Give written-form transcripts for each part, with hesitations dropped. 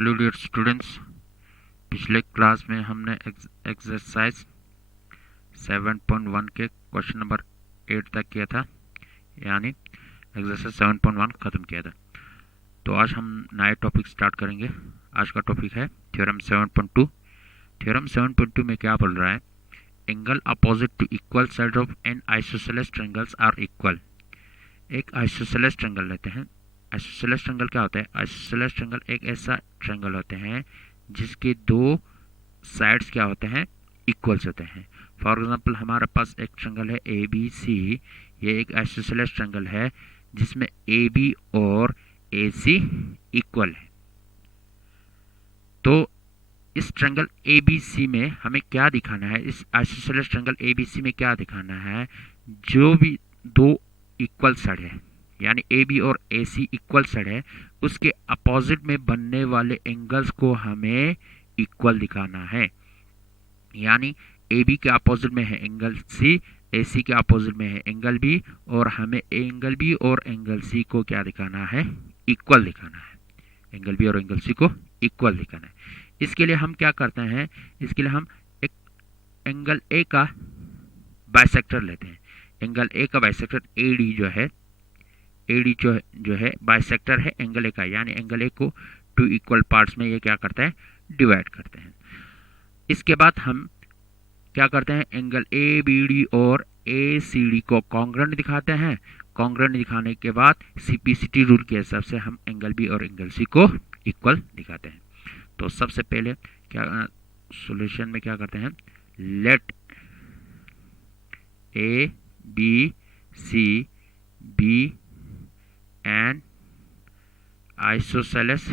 Hello dear students. पिछले class में हमने एक्सरसाइज 7.1 के क्वेश्चन नंबर 8 तक किया था, यानी एक्सरसाइज 7.1 ख़त्म किया था। तो आज हम नए टॉपिक स्टार्ट करेंगे। आज का टॉपिक है थ्योरम 7.2। थ्योरम 7.2 में क्या बोल रहा है? Angle opposite to equal side of an isosceles triangles are equal. एक आइसोसेलेस ट्रायंगल लेते हैं। आइसोसेलेस ट्रायंगल क्या होता है? आइसोसेलेस ट्रायंगल एक ऐसा ट्रायंगल होते हैं जिसके दो साइड्स क्या होते हैं? इक्वल्स होते हैं। फॉर एग्जांपल हमारे पास एक ट्रायंगल है ए बी सी। ये एक आइसोसेलेस ट्रायंगल है जिसमें ए बी और ए सी इक्वल है। तो इस ट्रायंगल ए बी सी में हमें क्या दिखाना है? इस isosceles triangle A B C में क्या दिखाना है? जो भी दो इक्वल साइड है, यानी ए बी और ए सी इक्वल साइड है, उसके अपोजिट में बनने वाले एंगल्स को हमें इक्वल दिखाना है। यानी ए बी के अपोजिट में है एंगल सी, ए सी के अपोजिट में है एंगल बी, और हमें एंगल बी और एंगल सी को क्या दिखाना है? इक्वल दिखाना है। एंगल बी और एंगल सी को इक्वल दिखाना है। इसके लिए हम क्या करते हैं? इसके लिए हम एक एंगल ए का बाइसेक्टर लेते हैं। एंगल ए का बाइसेक्टर ए डी जो है, ए डी जो है बाइसेक्टर है एंगल ए का, यानी एंगल ए को टू इक्वल पार्ट्स में ये क्या करता है? डिवाइड करते हैं। इसके बाद हम क्या करते हैं? एंगल ए बी डी और ए सी डी को कॉन्ग्रुएंट दिखाते हैं। कॉन्ग्रुएंट दिखाने के बाद सीपीसीटी रूल के हिसाब से हम एंगल बी और एंगल सी को इक्वल दिखाते हैं। तो सबसे पहले क्या सॉल्यूशन में क्या करते हैं? Let A B C be an isosceles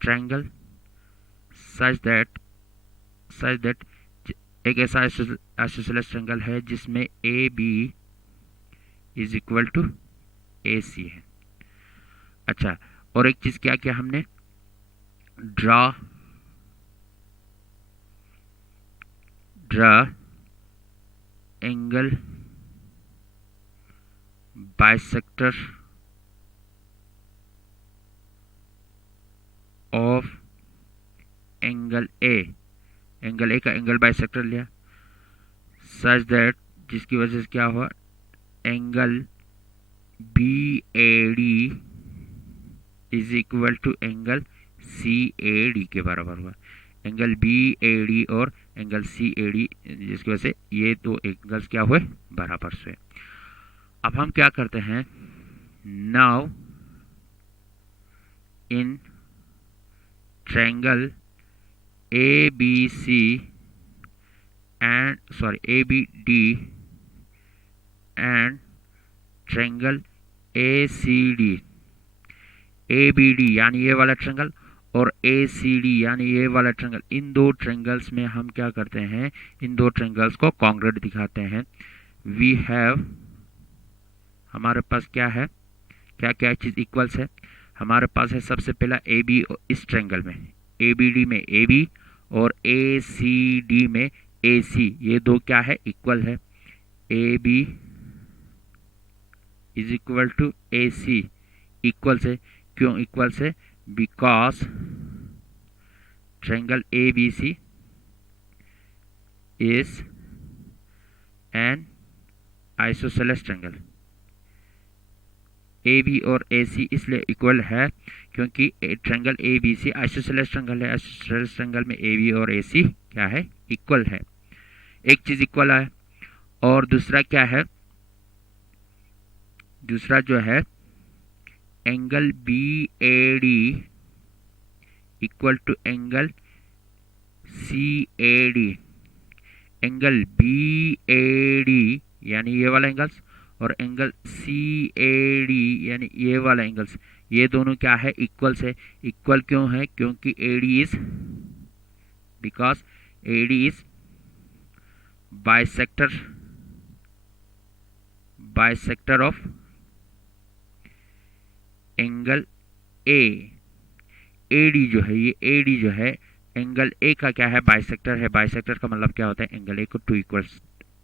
triangle such that एक ऐसा आइसोसेलेस ट्रायंगल है जिसमें A B is equal to A C है। अच्छा, और एक चीज क्या किया हमने? Draw angle bisector of angle A का एंगल बाइसेक्टर लिया, सच दैट जिसकी वजह से क्या हुआ? Angle B A D is equal to angle C A D के बराबर हुआ। एंगल बी ए डी और एंगल सी ए डी, जिसकी वजह से ये दो एंगल्स क्या हुए? बराबर से। अब हम क्या करते हैं? Now in triangle ABC and ABD and triangle ACD, ABD यानी ये वाला ट्रायंगल और ACD यानी ये वाला ट्रायंगल, इन दो ट्रायंगल्स में हम क्या करते हैं? इन दो ट्रायंगल्स को कॉन्ग्रुएंट दिखाते हैं। वी हैव, हमारे पास क्या है? क्या क्या चीज़ इक्वल्स है? हमारे पास है सबसे पहला ए बी, इस ट्रायंगल में ए बी डी में ए बी और ए सी डी में ए सी, ये दो क्या है? इक्वल है। A B is equal to A C equal से। क्यों इक्वल से? Because triangle A B C is an isosceles triangle. A B और ए सी इसलिए इक्वल है क्योंकि triangle A B C isosceles triangle है। आइसोसेलेस ट्रायंगल में A B और ए सी क्या है? इक्वल है। एक चीज इक्वल है। और दूसरा क्या है? दूसरा जो है angle B A D equal to angle C A D. Angle B A D यानी ये वाला एंगल्स और एंगल सी ए डी यानी ये वाला एंगल्स, ये दोनों क्या है? इक्वल से। इक्वल क्यों है? क्योंकि ए D is, because A D is bisector of angle A D जो है, ये ए डी जो है एंगल ए का क्या है? बाइसेक्टर है। बाइसेक्टर का मतलब क्या होता है? एंगल ए को टू इक्वल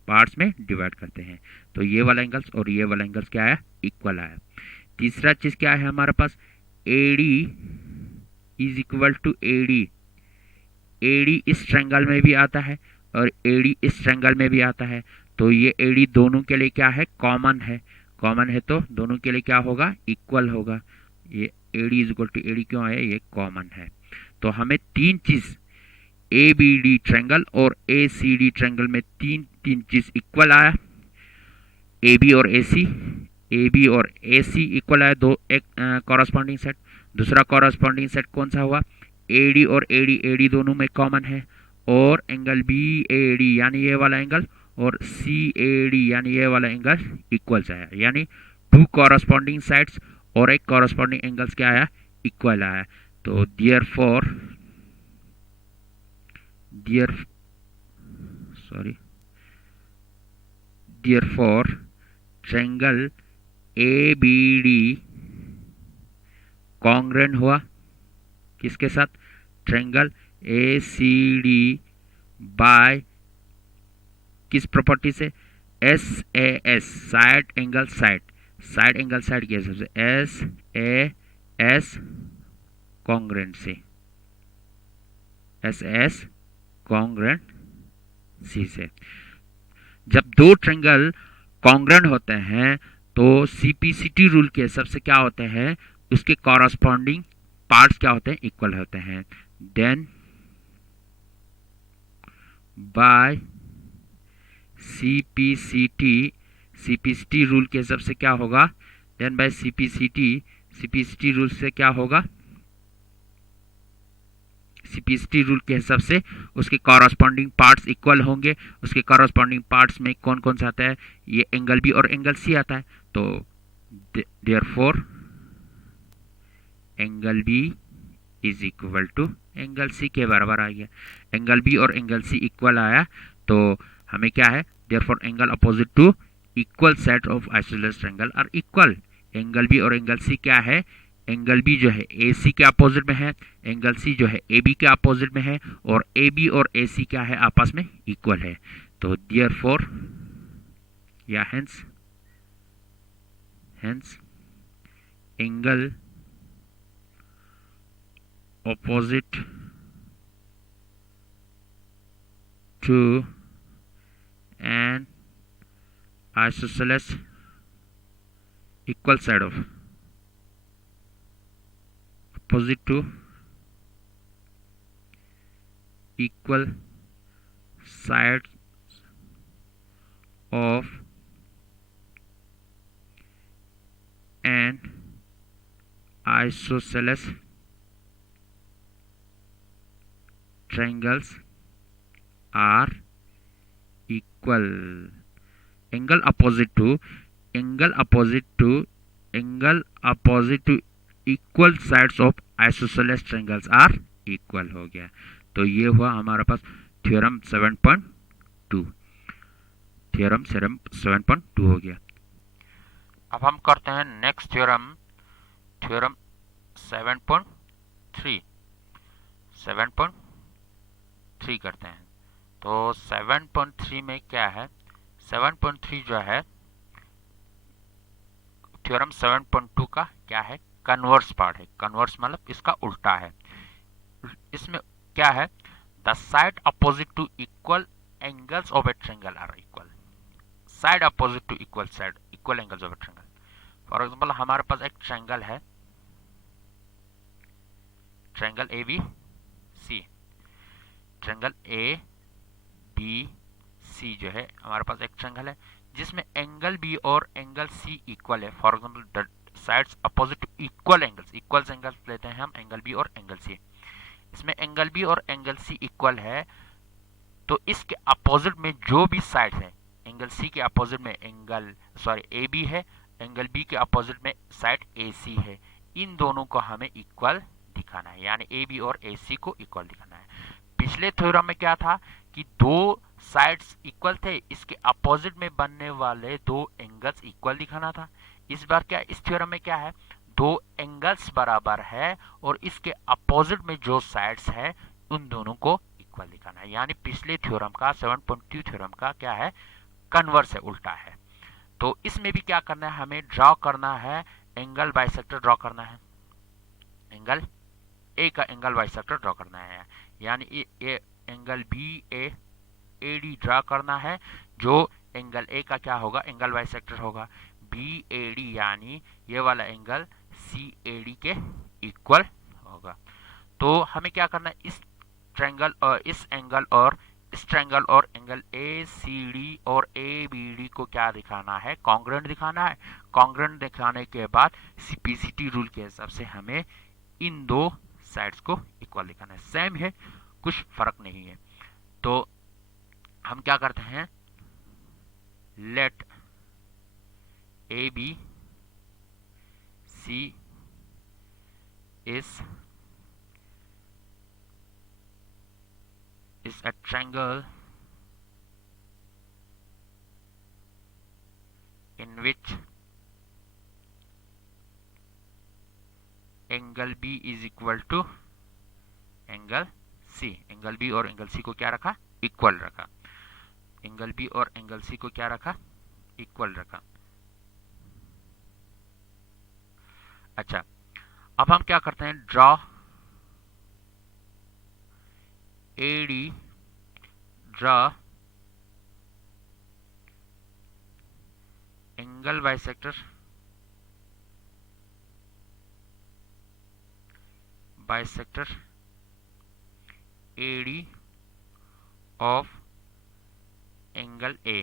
पार्ट्स में डिवाइड करते हैं। तो ये वाला एंगल्स और ये वाला एंगल्स क्या है? इक्वल आया। तीसरा चीज क्या है हमारे पास, AD is equal to AD. AD इस ट्रायंगल में भी आता है और एडी इस ट्रायंगल में भी आता है, तो ये एडी दोनों के लिए क्या है, कॉमन है। कॉमन है तो दोनों के लिए क्या होगा, इक्वल होगा। ये AD is equal to AD क्यों आया, ये कॉमन है। तो हमें तीन चीज, ए बी डी ट्रायंगल और ए सी डी ट्रायंगल में तीन तीन चीज इक्वल आया। ए बी और ए सी इक्वल आया, दो एक कॉरस्पॉन्डिंग सेट। दूसरा कॉरस्पॉन्डिंग सेट कौन सा हुआ, एडी और एडी दोनों में कॉमन है। और एंगल बी ए डी यानी ये वाला एंगल और सी ए डी यानी ये वाला एंगल इक्वल आया, यानी टू कॉरस्पॉन्डिंग साइड्स और एक कॉरस्पॉन्डिंग एंगल्स क्या आया, इक्वल आया। तो therefore triangle A B D congruent हुआ किसके साथ, triangle A C D by किस प्रॉपर्टी से, S A S, side angle side के हिसाब से, एस ए एस कॉन्ग्रेंट से, एस एस कॉन्ग्रेंट सी से। जब दो ट्रायंगल कॉन्ग्रेंट होते हैं तो सीपीसीटी रूल के हिसाब से क्या होते हैं, उसके कॉरस्पॉन्डिंग पार्ट्स क्या होते हैं, इक्वल होते हैं। देन बाय सीपीसीटी रूल के हिसाब से क्या होगा, देन बाय सीपीसीटी रूल से क्या होगा, सीपीसीटी रूल के हिसाब से उसके कॉरस्पॉन्डिंग पार्ट्स इक्वल होंगे। उसके कॉरस्पॉन्डिंग पार्ट्स में कौन कौन सा आता है, ये एंगल बी और एंगल सी आता है। तो therefore angle B is equal to angle C के बराबर आ गया। एंगल बी और एंगल सी इक्वल आया तो हमें क्या है, therefore angle opposite to equal set of isosceles triangle are equal. Angle B और एंगल सी क्या है, एंगल बी जो है ए सी के अपोजिट में है, एंगल सी जो है ए बी के अपोजिट में है, और ए बी और ए सी क्या है, आपस में इक्वल है। तो देयरफॉर या hence angle opposite to an isosceles equal side of opposite to equal sides of an isosceles triangles are equal। Angle opposite to equal sides of isosceles triangles are equal हो गया। तो ये हुआ हमारे पास theorem 7.2। Theorem 7.2 हो गया। अब हम करते हैं नेक्स्ट थ्योरम 7.3 करते हैं। तो 7.3 में क्या है, 7.3 जो है थ्योरम 7.2 का क्या है, कन्वर्स पार्ट है। कन्वर्स मतलब इसका उल्टा है। इसमें क्या है, the side opposite to equal angles of a triangle are equal. Side opposite to equal angles of a triangle. For example हमारे पास एक ट्रायंगल है, triangle A B C. Triangle A B C जो है हमारे पास एक ट्रायंगल है जिसमें एंगल बी और एंगल सी इक्वल है। For example the sides opposite to equal angles लेते हैं हम, एंगल बी और एंगल सी। इसमें एंगल बी और एंगल सी इक्वल है तो इसके अपोजिट में जो भी साइड है, एंगल सी के अपोजिट में ए बी है, एंगल बी के अपोजिट में साइड ए सी है, इन दोनों को हमें इक्वल दिखाना है, यानी ए बी और ए सी को इक्वल दिखाना है। पिछले थ्योरम में क्या था कि दो साइड्स इक्वल थे, इसके अपोजिट में बनने वाले दो एंगल्स इक्वल दिखाना था। इस बार क्या, इस थ्योरम में क्या है, दो एंगल्स बराबर है और इसके अपोजिट में जो साइड्स है उन दोनों को इक्वल दिखाना है। यानी पिछले थ्योरम का 7.2 थ्योरम का क्या है, कन्वर्स है, उल्टा है। तो इसमें भी क्या करना है, हमें ड्रॉ करना है एंगल बाइसेक्टर ड्रॉ करना है, एंगल ए का एंगल बाइसेक्टर ड्रॉ करना है, यानी ये angle B A A D draw करना है, जो एंगल ए का क्या होगा, एंगल बाइसेक्टर होगा, बी ए डी यानी ये वाला एंगल सी ए डी के इक्वल होगा। तो हमें क्या करना है, इस ट्रायंगल और इस एंगल और एंगल ए सी डी और ए बी डी को क्या दिखाना है, कॉन्ग्रुएंट दिखाना है। कॉन्ग्रुएंट दिखाने के बाद सीपीसीटी रूल के हिसाब से हमें इन दो साइड्स को इक्वल दिखाना है, सेम है, कुछ फर्क नहीं है। तो हम क्या करते हैं, let A B C is a triangle in which angle B is equal to angle C। Angle B और एंगल C को क्या रखा, इक्वल रखा। एंगल B और एंगल C को क्या रखा, इक्वल रखा। अच्छा, अब हम क्या करते हैं, draw AD, draw angle bisector AD of angle A।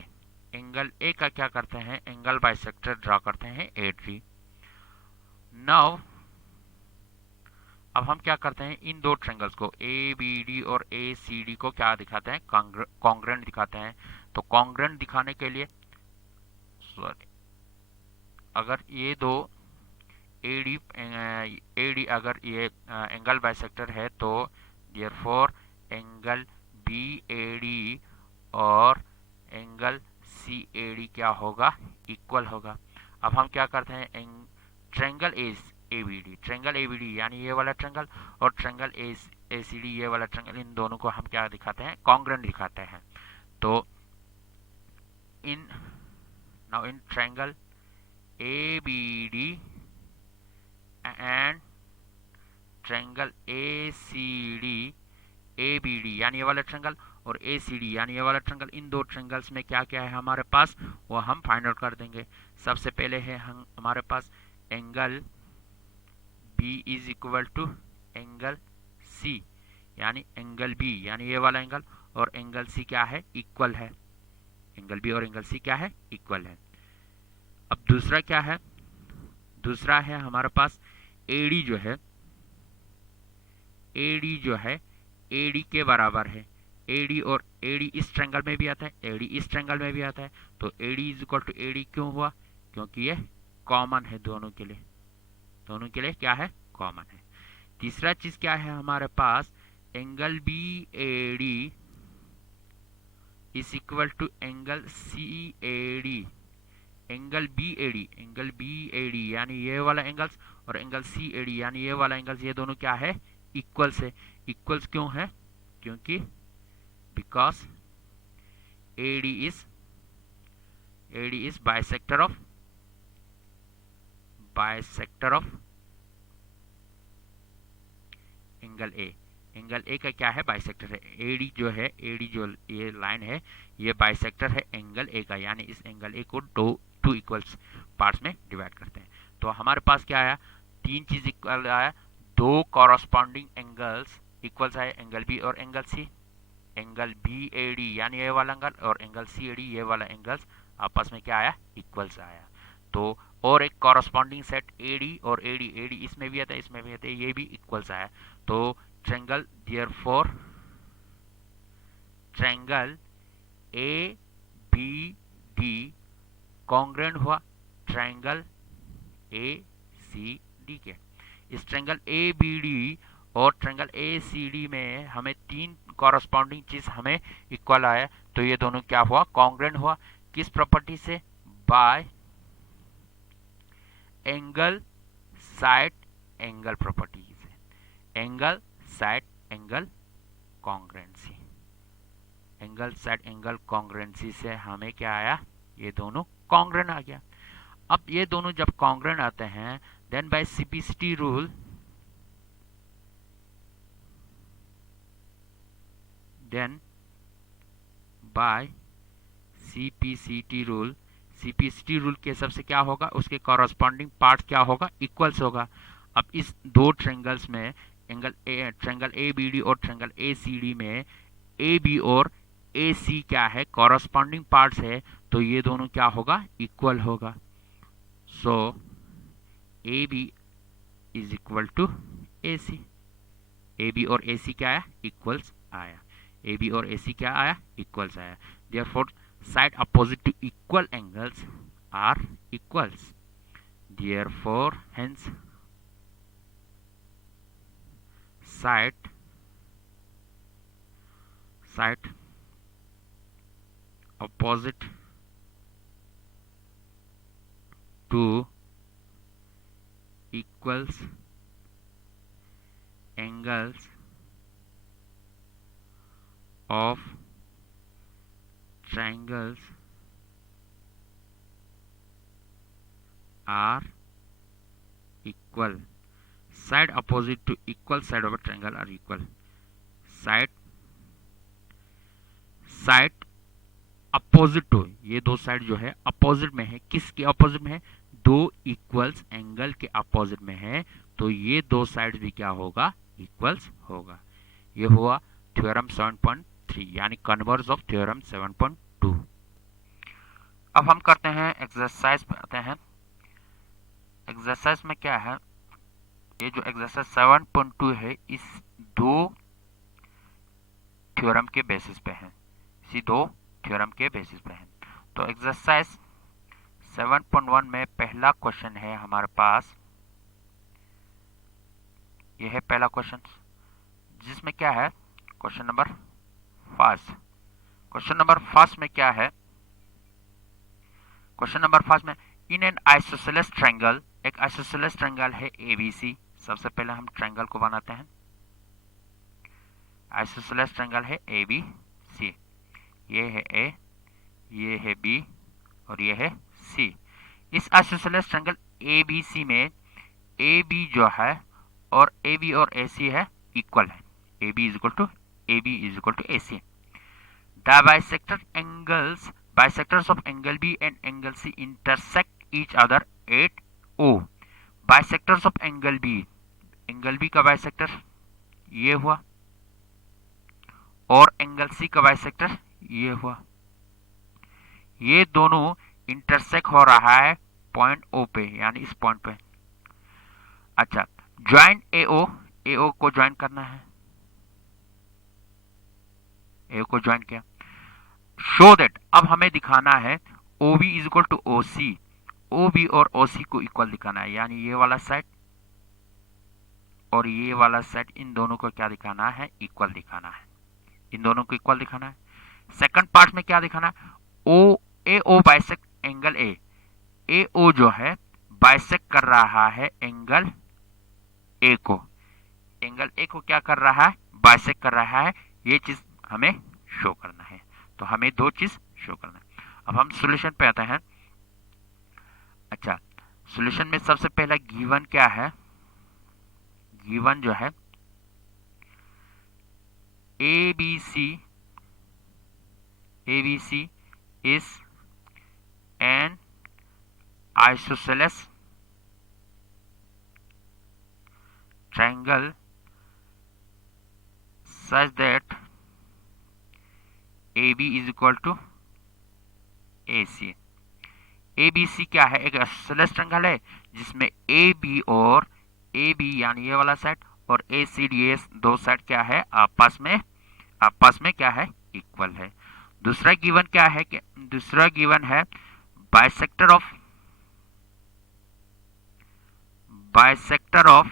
Angle A का क्या करते हैं, एंगल बाइसेक्टर ड्रॉ करते हैं AD। नाउ अब हम क्या करते हैं, इन दो ट्रायंगल्स को ABD और ACD को क्या दिखाते हैं, कॉन्ग्रुएंट दिखाते हैं। तो कॉन्ग्रुएंट दिखाने के लिए अगर ये दो AD अगर ये एंगल बाइसेक्टर है, तो देयरफॉर एंगल BAD और एंगल CAD क्या होगा, इक्वल होगा। अब हम क्या करते हैं, ट्रायंगल ABD यानी ये वाला ट्रायंगल और ट्रायंगल ACD ये वाला ट्रायंगल, इन दोनों को हम क्या दिखाते हैं, कॉन्ग्रुएंट दिखाते हैं। तो in triangle ABD and triangle ABD यानी ये वाला ट्रायंगल और ACD यानी ये वाला ट्रायंगल, इन दो ट्रायंगल्स में क्या क्या है हमारे पास, वो हम फाइंड आउट कर देंगे। सबसे पहले है हमारे पास angle B is equal to angle C, यानी एंगल B यानी ये वाला एंगल और एंगल C क्या है, इक्वल है। एंगल B और एंगल C क्या है, इक्वल है। अब दूसरा क्या है, दूसरा है हमारे पास AD जो है AD के बराबर है। AD और AD इस ट्रायंगल में भी आता है, AD इस ट्रायंगल में भी आता है। तो AD is equal to AD क्यों हुआ, क्योंकि ये कॉमन है, दोनों के लिए क्या है, कॉमन है। तीसरा चीज क्या है हमारे पास, angle BAD is equal to angle CAD। Angle BAD यानी ये वाला एंगल्स और एंगल CAD यानी ये वाला एंगल्स, ये दोनों क्या है, इक्वल्स है। इक्वल्स क्यों है, क्योंकि because AD is bisector of angle A। Angle A का क्या है, बाइसेक्टर है। AD जो ये लाइन है, ये बाइसेक्टर है एंगल A का, यानी इस एंगल A को टू इक्वल्स पार्ट्स में डिवाइड करते हैं। तो हमारे पास क्या आया, तीन चीज इक्वल आया, दो कॉरस्पॉन्डिंग एंगल्स इक्वल्स आए, एंगल B और एंगल C। एंगल BAD यानी ये वाला एंगल और एंगल CAD ये वाला एंगल्स आपस में क्या आया, इक्वल्स आया। तो और एक कॉरस्पॉन्डिंग सेट AD और AD इसमें भी आता है, इसमें भी आता है, ये भी इक्वल्स आया। तो triangle therefore triangle ABD congruent हुआ ट्रायंगल ACD के। इस ट्रायंगल ABD और ट्रायंगल ACD में हमें तीन कॉरस्पॉन्डिंग चीज हमें इक्वल आया, तो ये दोनों क्या हुआ, कॉन्ग्रुएंट हुआ। किस प्रॉपर्टी से, by angle side angle property से, angle side angle congruency. Angle side angle congruency से हमें क्या आया, ये दोनों कॉन्ग्रुएंट आ गया। अब ये दोनों जब कॉन्ग्रेंट आते हैं, then by CPCT rule, then by CPCT rule, CPCT rule के हिसाब से क्या होगा, उसके कॉरस्पॉन्डिंग पार्ट क्या होगा, इक्वल्स होगा। अब इस दो ट्रेंगल्स में ट्रेंगल ए बी डी और ट्रेंगल ए सी डी में ए बी और ए सी क्या है, कॉरस्पॉन्डिंग पार्ट्स है, तो ये दोनों क्या होगा, इक्वल होगा। So A B is equal to A C, A B और ए सी क्या आया, इक्वल्स आया, ए बी और ए सी क्या आया, इक्वल्स आया। Therefore side opposite to equal angles are equals, therefore hence side opposite to equals angles of triangles are equal, side opposite to equal side of a triangle are equal, side opposite to, ये दो side जो है opposite में है, किसके opposite में है, दो इक्वल्स एंगल के अपोजिट में है, तो ये दो साइड भी क्या होगा, इक्वल्स होगा। ये हुआ थ्योरम 7.3 यानी कन्वर्स ऑफ थ्योरम 7.2। अब हम करते हैं एक्सरसाइज पे आते हैं। एक्सरसाइज में क्या है, ये जो एक्सरसाइज 7.2 है इस दो थ्योरम के बेसिस पे है, इसी दो थ्योरम के बेसिस पे है। तो एक्सरसाइज 7.1 में पहला क्वेश्चन है हमारे पास, यह है पहला क्वेश्चन, जिसमें क्या है, question number first. Question number first में क्या है, क्वेश्चन नंबर फर्स्ट में इन एन आइसोसेलेस ट्रायंगल, एक आइसोसेलेस ट्रायंगल है एबीसी। सबसे पहले हम ट्रायंगल को बनाते हैं, आइसोसेलेस ट्रायंगल है एबीसी, ये है ए, ये है बी और ये है सी। इस आइसोसेलेस ट्रायंगल एबीसी में ए बी जो है और ए बी और ए सी है, इक्वल है, A B is equal to A C. The bisectors of angle B and angle C intersect each other at O. Bisectors of angle B का bisector ये हुआ और एंगल सी का bisector ये हुआ, ये दोनों इंटरसेक्ट हो रहा है पॉइंट ओ पे, यानी इस पॉइंट पे। अच्छा, ज्वाइन एओ को ज्वाइन करना है, एओ को ज्वाइन किया। शो दैट, अब हमें दिखाना है O B is equal to O C, O B और ओ सी को इक्वल दिखाना है, यानी ये वाला साइड और ये वाला साइड, इन दोनों को क्या दिखाना है, इक्वल दिखाना है, इन दोनों को इक्वल दिखाना है। सेकंड पार्ट में क्या दिखाना है, ओ ए ओ बाइसेक्ट एंगल ए ओ जो है बाइसेक्ट कर रहा है एंगल ए को, एंगल ए को क्या कर रहा है, बाइसेक्ट कर रहा है, ये चीज हमें शो करना है। तो हमें दो चीज शो करना है। अब हम सॉल्यूशन पे आते हैं। अच्छा, सॉल्यूशन में सबसे पहला गिवन क्या है, गिवन जो है ABC is an isosceles triangle such that AB is equal to AC। ABC क्या है, एक आइसोसेलेस ट्रायंगल है जिसमें AB और AB यानी ये वाला साइड और ACD दो साइड क्या है, आपस में क्या है, इक्वल है। दूसरा गिवन क्या है, कि दूसरा गिवन है bisector of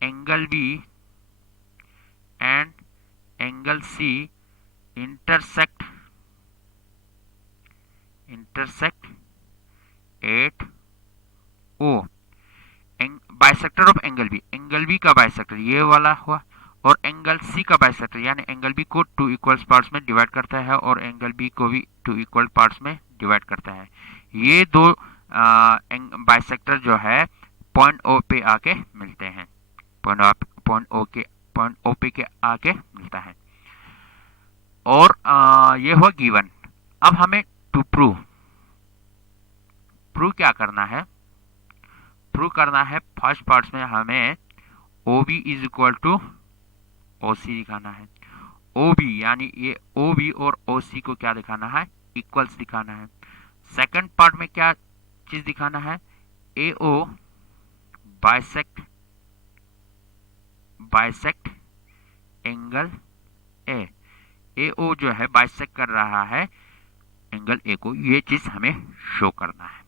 angle B and angle C intersect at O. Bisector of angle B का बाइसेक्टर ये वाला हुआ और एंगल सी का बाइसेक्टर, यानी एंगल बी को टू इक्वल पार्ट्स में डिवाइड करता है और एंगल बी को भी टू इक्वल पार्ट्स में डिवाइड करता है। ये दो बाइसेक्टर जो है पॉइंट ओ पे आके मिलते हैं, पॉइंट ओ पे के आके मिलता है। और ये हुआ गिवन। अब हमें टू प्रूव क्या करना है, प्रूव करना है फर्स्ट पार्ट में हमें OB is equal to OC दिखाना है। OB यानी ये OB और OC को क्या दिखाना है, इक्वल्स दिखाना है। सेकंड पार्ट में क्या चीज दिखाना है, AO bisect angle A। AO जो है बाइसेक्ट कर रहा है एंगल A को, ये चीज हमें शो करना है।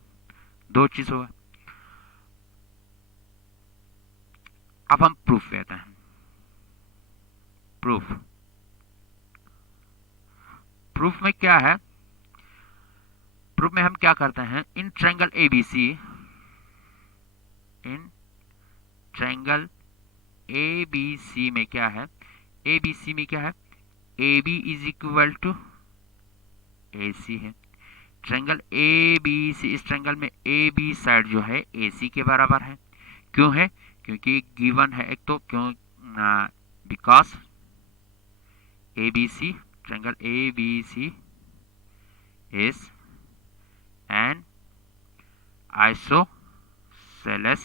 दो चीज होगा। अब हम प्रूफ देते हैं। प्रूफ में क्या है, प्रूफ में हम क्या करते हैं, इन ट्रायंगल ABC में क्या है, ABC में क्या है, AB is equal to AC है। ट्रायंगल ABC, इस ट्रायंगल में AB साइड जो है AC के बराबर है। क्यों है, क्योंकि गिवन है एक तो, क्यों, because ABC, triangle ABC is an isosceles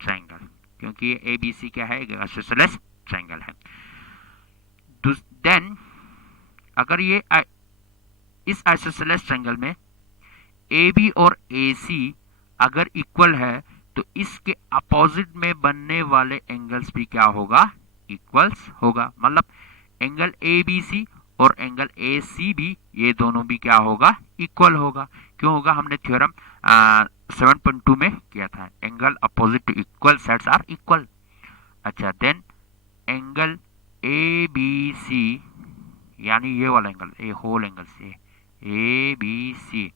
triangle, क्योंकि ABC क्या है, आइसोसेलेस ट्रायंगल है। देन अगर ये इस आइसोसेलेस ट्रायंगल में AB और AC अगर इक्वल है तो इसके अपोजिट में बनने वाले एंगल्स भी क्या होगा, इक्वल्स होगा। मतलब एंगल ABC और एंगल AC भी, ये दोनों भी क्या होगा, इक्वल होगा। क्यों होगा, हमने थ्योरम 7.2 में किया था, angle opposite to equal sides are equal. अच्छा, देन एंगल ABC यानी ये वाला एंगल, ये होल एंगल से ABC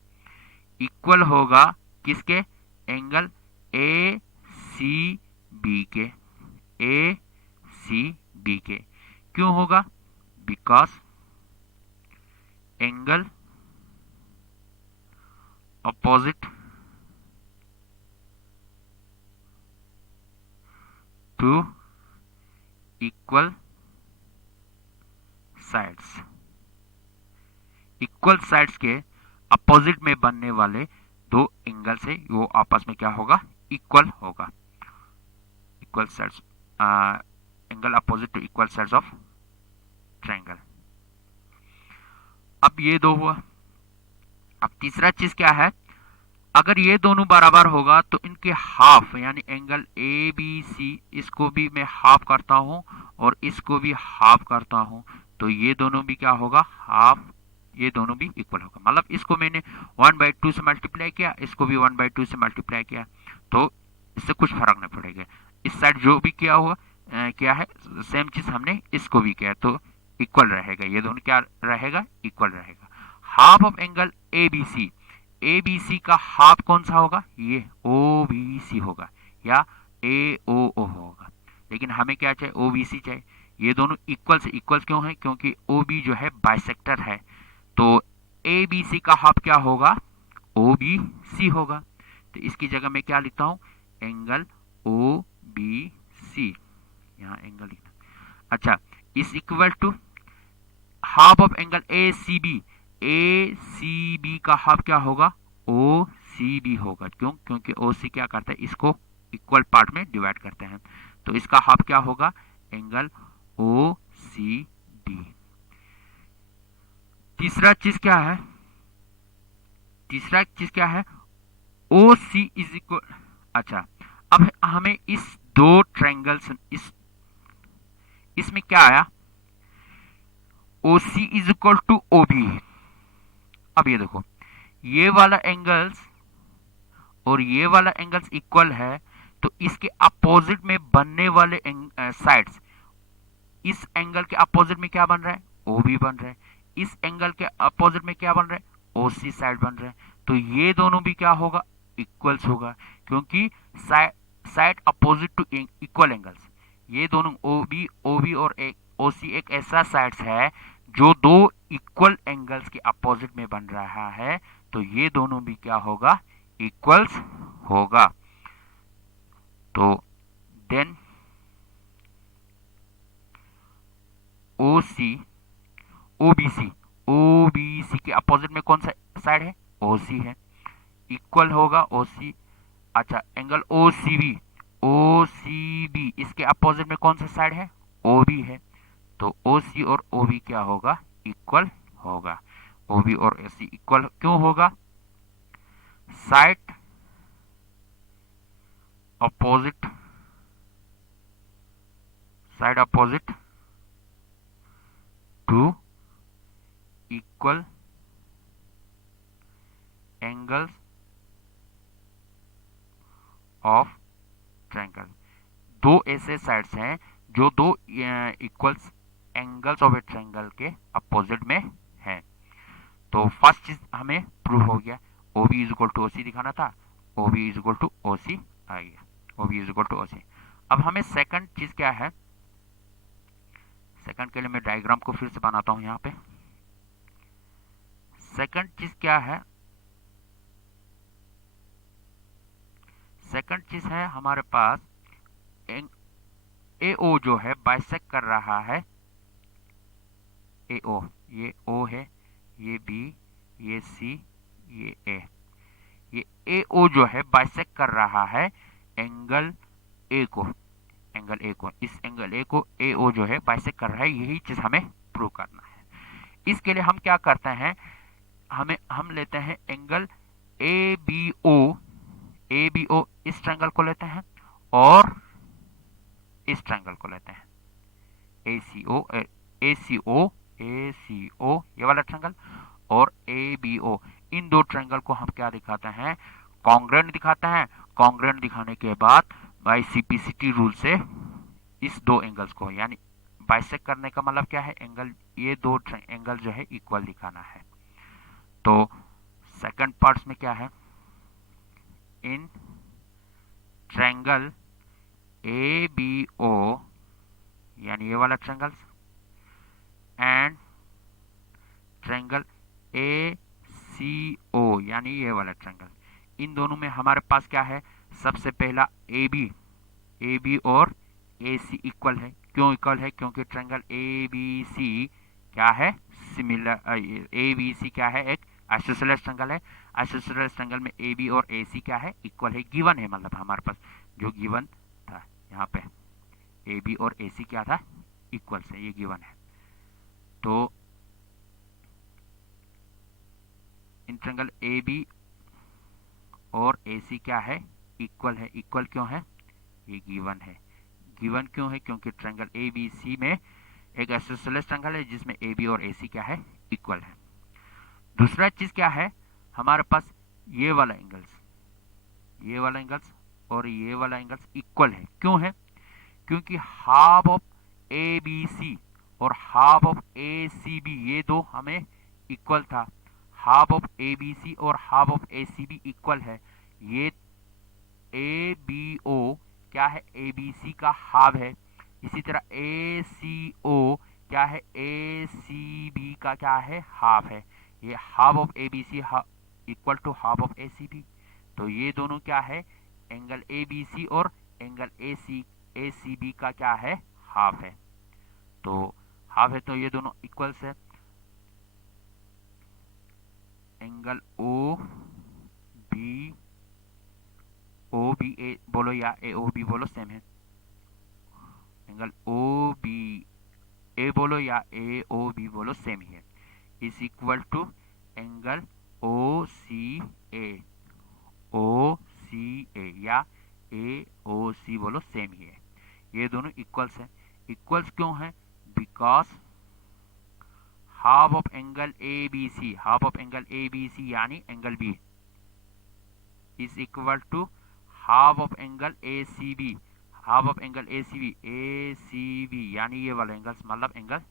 इक्वल होगा किसके, एंगल ACB के। क्यों होगा, because angle opposite to equal sides, equal sides के अपोजिट में बनने वाले दो एंगल से वो आपस में क्या होगा, इक्वल होगा। Equal sides, angle opposite to equal sides of triangle. अब ये दो हुआ। अब तीसरा चीज क्या है, अगर ये दोनों बराबर होगा तो इनके हाफ, यानी एंगल ABC, इसको भी मैं हाफ करता हूं और इसको भी हाफ करता हूं, तो ये दोनों भी क्या होगा, हाफ, ये दोनों भी इक्वल होगा। मतलब इसको मैंने 1/2 से मल्टीप्लाई किया, इसको भी 1/2 से मल्टीप्लाई किया, तो इससे कुछ फर्क नहीं पड़ेगा। इस साइड जो भी किया हुआ क्या है, सेम चीज हमने इसको भी किया, तो इक्वल रहेगा, ये दोनों क्या रहेगा, इक्वल रहेगा। हाफ ऑफ एंगल ABC का हाफ कौन सा होगा, ये OBC होगा या AOO होगा। लेकिन हमें क्या चाहिए, OBC चाहिए। ये दोनों इक्वल से इक्वल क्यों है, क्योंकि OB जो है बाइसेक्टर है, तो ABC का हाफ क्या होगा, OBC होगा। तो इसकी जगह मैं क्या लिखता हूं, एंगल OBC, यहाँ एंगल लिखना। अच्छा, इस equal to half of angle ACB का हाफ क्या होगा, OCB होगा। क्यों, क्योंकि OC क्या करता है, इसको इक्वल पार्ट में डिवाइड करते हैं, तो इसका हाफ क्या होगा, एंगल OCD। तीसरा चीज क्या है, OC इज इक्वल, अच्छा, अब हमें इस दो ट्रायंगल्स, इसमें क्या आया, OC is equal to OB। अब ये देखो, ये वाला एंगल्स और ये वाला एंगल्स इक्वल है, तो इसके अपोजिट में बनने वाले साइड्स, इस एंगल के अपोजिट में क्या बन रहा है, OB बन रहा है। इस एंगल के अपोजिट में क्या बन रहा है, OC साइड बन रहा है। तो ये दोनों भी क्या होगा, इक्वल्स होगा, क्योंकि side opposite to equal angles, ये दोनों OB और OC एक ऐसा साइड्स है जो दो इक्वल एंगल्स के अपोजिट में बन रहा है तो ये दोनों भी क्या होगा, इक्वल्स होगा। तो देन ओ सी ओ बी सी के अपोजिट में कौन सा साइड है, ओ सी है, इक्वल होगा ओ सी। अच्छा, एंगल ओ सी बी इसके अपोजिट में कौन सा साइड है, ओ बी है। तो ओ सी और ओ बी क्या होगा, इक्वल होगा। ओ बी और ए सी इक्वल क्यों होगा, side opposite to equal angles of triangle. दो ऐसे साइड्स हैं जो दो equals angles of a triangle के अपोजिट में है। तो फर्स्ट चीज हमें प्रूव हो गया, O B is equal to O C दिखाना था, O B is equal to O C आ गया, O B is equal to O C. अब हमें सेकंड चीज क्या है, सेकंड के लिए मैं डायग्राम को फिर से बनाता हूं यहाँ पे। सेकंड चीज क्या है, सेकंड चीज है हमारे पास ए ओ जो है बाइसेक्ट कर रहा है, ए ओ, ये ओ है, ये बी, ये सी, ये ए। ये ए ओ जो है बाइसेक्ट कर रहा है एंगल ए को, एंगल ए को, इस एंगल ए को ए ओ जो है बाइसेक्ट कर रहा है, यही चीज हमें प्रूव करना है। इसके लिए हम क्या करते हैं, हम लेते हैं angle A B O, A B O इस ट्रायंगल को लेते हैं और इस ट्रायंगल को लेते हैं, ए सी ओ, ए सी ओ, ए सी ओ ये वाला ट्रायंगल और ए बी ओ, इन दो ट्रायंगल को हम क्या दिखाते हैं, कॉन्ग्रुएंट दिखाते हैं। कॉन्ग्रुएंट दिखाने के बाद बाई सीपीसीटी रूल से इस दो एंगल्स को, यानी बाइसेक्ट करने का मतलब क्या है, एंगल, ये दो एंगल जो है इक्वल दिखाना है। तो सेकंड पार्ट्स में क्या है, इन ट्रायंगल ए बी ओ यानी ये वाला triangle and triangle A C ओ यानी ये वाला ट्रायंगल, इन दोनों में हमारे पास क्या है, सबसे पहला ए बी और ए सी इक्वल है। क्यों इक्वल है, क्योंकि ट्रायंगल ए बी सी क्या है, सिमिलर, ए बी सी क्या है, एक आइसोसेलेस ट्रायंगल है। आइसोसेलेस ट्रायंगल में ए बी और ए सी क्या है, इक्वल है, गिवन है, मतलब हमारे पास जो गिवन था यहाँ पे ए बी और ए सी क्या था, इक्वल से, ये गिवन है। तो इन ट्रायंगल ए बी और ए सी क्या है, इक्वल है। इक्वल क्यों है, ये गिवन है। गिवन क्यों है, क्योंकि ट्रायंगल ए बी सी में एक आइसोसेलेस ट्रायंगल है जिसमें ए बी और ए सी क्या है, इक्वल है। दूसरा चीज क्या है हमारे पास, ये वाला एंगल्स, ये वाला एंगल्स और ये वाला एंगल्स इक्वल है। क्यों है, क्योंकि half of A B C और half of A C B ये दो हमें इक्वल था। Half of A B C और half of A C B equal है। ये ए बी ओ क्या है, ए बी सी का हाफ है। इसी तरह ए सी ओ क्या है, ए सी बी का क्या है, हाफ है। ये half of A B C equal to half of A C B. तो ये दोनों क्या है, एंगल ए बी सी और एंगल ए सी बी का क्या है, हाफ है। तो हाफ है तो ये दोनों इक्वल्स है। एंगल ओ बी ए बोलो या ए ओ बी बोलो, सेम है। एंगल ओ बी ए बोलो या ए ओ बी बोलो, सेम ही है। Is equal to angle O C A या ए ओ सी बोलो, सेम ही है। ये दोनों इक्वल्स है। इक्वल्स क्यों है, because half of angle A B C, half of angle A B C यानी angle B is equal to half of angle A C B, half of angle A C B यानी ये वाला angles मतलब angle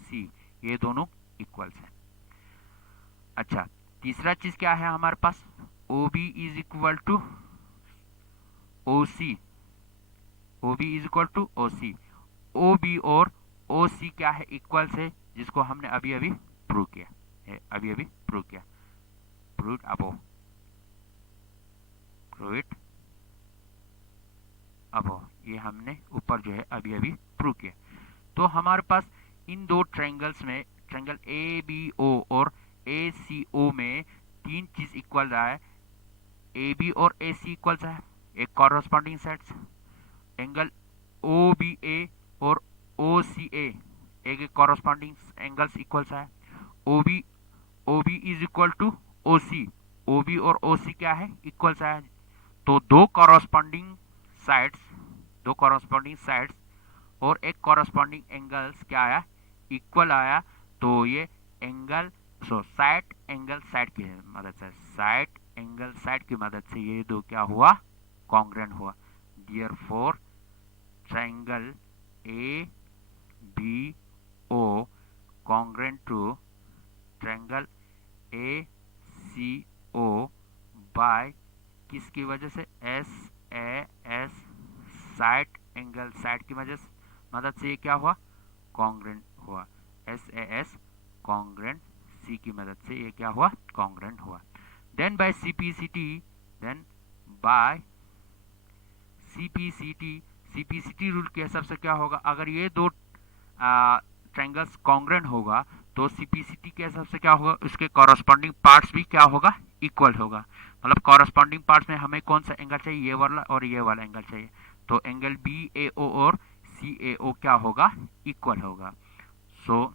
C, ये दोनों equals हैं। अच्छा, तीसरा चीज क्या है हमारे पास, O B is equal to O C, O B is equal to O C. O B और ओ सी क्या है, इक्वल्स है, जिसको हमने अभी अभी प्रूव किया, प्रूव अबो, प्रूव इट अबो, ये हमने ऊपर जो है अभी अभी प्रूव किया। तो हमारे पास इन दो ट्रायंगल्स में, ट्रायंगल ए बी ओ और ए सी ओ में तीन चीज इक्वल रहा है। ए बी और ए सी इक्वल्स है, एक corresponding sets, angle O B A और ओ सी ए एक कॉरस्पॉन्डिंग एंगल्स इक्वल्स है। O B is equal to O C, O B और ओ सी क्या है, इक्वल्स है। तो दो कॉरस्पॉन्डिंग साइड्स और एक कॉरस्पॉन्डिंग एंगल्स क्या आया, इक्वल आया। तो ये एंगल साइड एंगल साइड की मदद से, साइड एंगल साइड की मदद से ये दो क्या हुआ, कॉन्ग्रुएंट हुआ। Therefore triangle A B O congruent to triangle A C O by किसकी वजह से, S A S side angle side की मदद से ये क्या हुआ, कॉन्ग्रुएंट हुआ। S A S congruent C की मदद से ये क्या हुआ, कॉन्ग्रुएंट हुआ। देन बाय सीपीसीटी रूल के हिसाब से क्या होगा, अगर ये दो ट्रायंगल्स कॉन्ग्रुएंट होगा तो सीपीसीटी के हिसाब से क्या होगा, उसके कॉरस्पॉन्डिंग पार्ट्स भी क्या होगा, इक्वल होगा। मतलब कॉरस्पॉन्डिंग पार्ट्स में हमें कौन सा एंगल चाहिए, ये वाला और ये वाला एंगल चाहिए। तो एंगल बी ए ओ और सी ए ओ क्या होगा, इक्वल होगा। So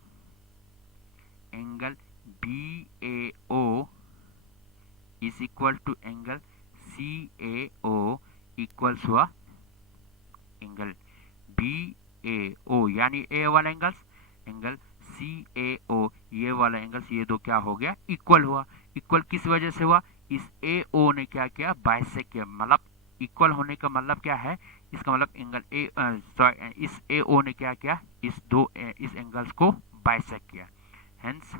angle B A O is equal to angle C A O equals हुआ एंगल बी ए ओ, यानी ए वाला एंगल्स, एंगल सी ए ओ ये वाला एंगल्स, ये दो क्या हो गया, इक्वल हुआ। इक्वल किस वजह से हुआ, इस ए ओ ने क्या किया, बाइसेक्ट किया। मतलब इक्वल होने का मतलब क्या है, इसका मतलब एंगल इस ए ओ ने क्या किया, इस एंगल्स को बाइसेक्ट किया। Hence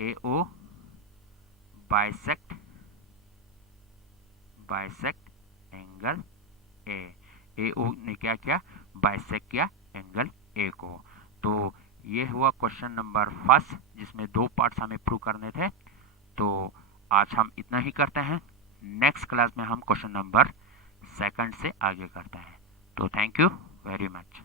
A O bisect angle A O ने क्या किया, बाइसेक्ट किया एंगल ए को। तो ये हुआ क्वेश्चन नंबर फर्स्ट, जिसमें दो पार्ट्स हमें प्रूव करने थे। तो आज हम इतना ही करते हैं, नेक्स्ट क्लास में हम क्वेश्चन नंबर सेकंड से आगे करते हैं। तो थैंक यू वेरी मच।